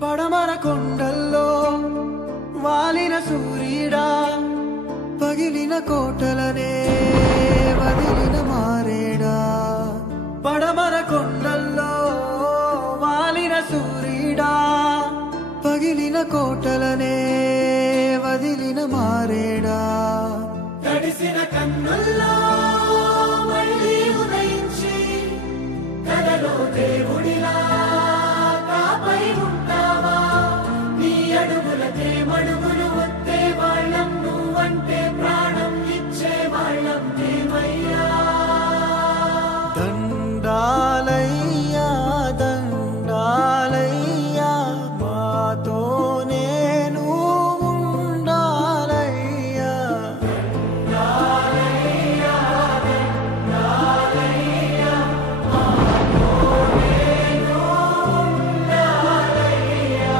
పడమర కొండల్లో వాలిన సూర్యుడా పగిలిన కోటలనే వదిలిన మారేడా పడమర కొండల్లో వాలిన సూర్యుడా పగిలిన కోటలనే వదిలిన మారేడా తడిసిన కన్నుల్లో మళ్ళీ ఉదయించి కలలో దేవుడిలా కాపై ఉంటావా నీ అడుగులకే మడుగులు వస్తే వాళ్ళం నువ్వంటే ప్రాణం ఇచ్చే వాళ్ళం ఏమయ్యా దండాలయ్యా దండాలయ్యా మాతో నేను ఉండాలయ్యా దండాలయ్యా దండాలయ్యా మాతో నేను ఉండాలయ్యా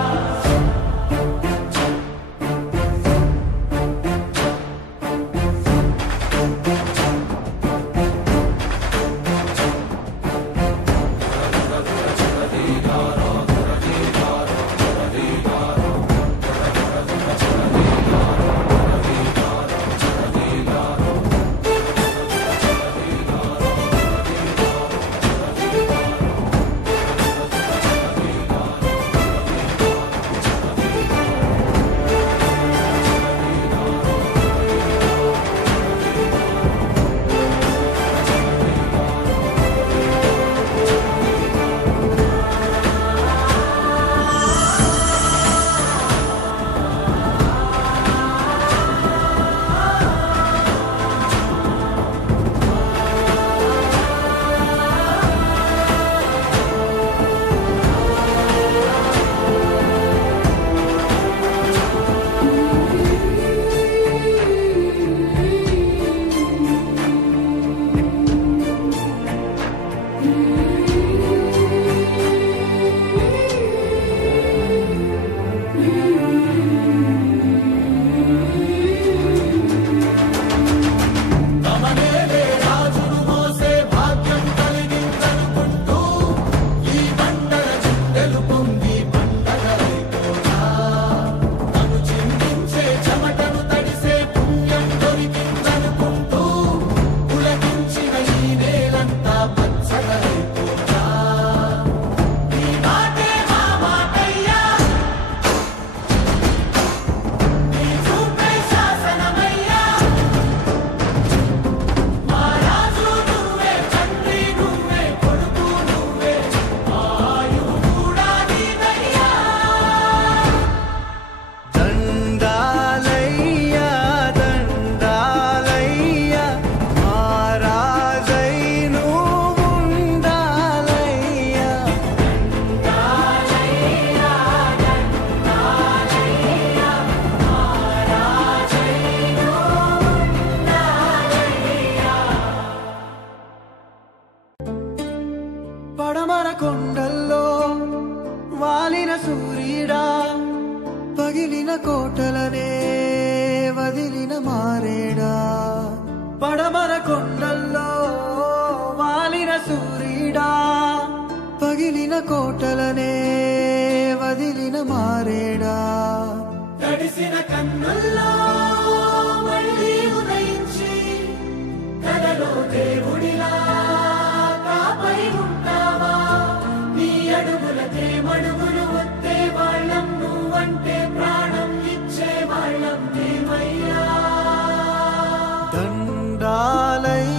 పడమర కొండల్లో వాలిన సూర్యుడా పగిలిన కోటలనే వదిలిన మారేడా పడమర కొండల్లో వాలిన సూర్యుడా పగిలిన కోటలనే వదిలిన మారేడా తడిసిన కన్నుల్లో మళ్ళీ ఉదయించి కలలో దేవుడిలా కాపై ఉంటావా నీ అడుగులకే మడుగులు వస్తే వాళ్ళం నువ్వంటే ప్రాణం ఇచ్చే వాళ్ళం ఏమయ్యా దండాలయ్యా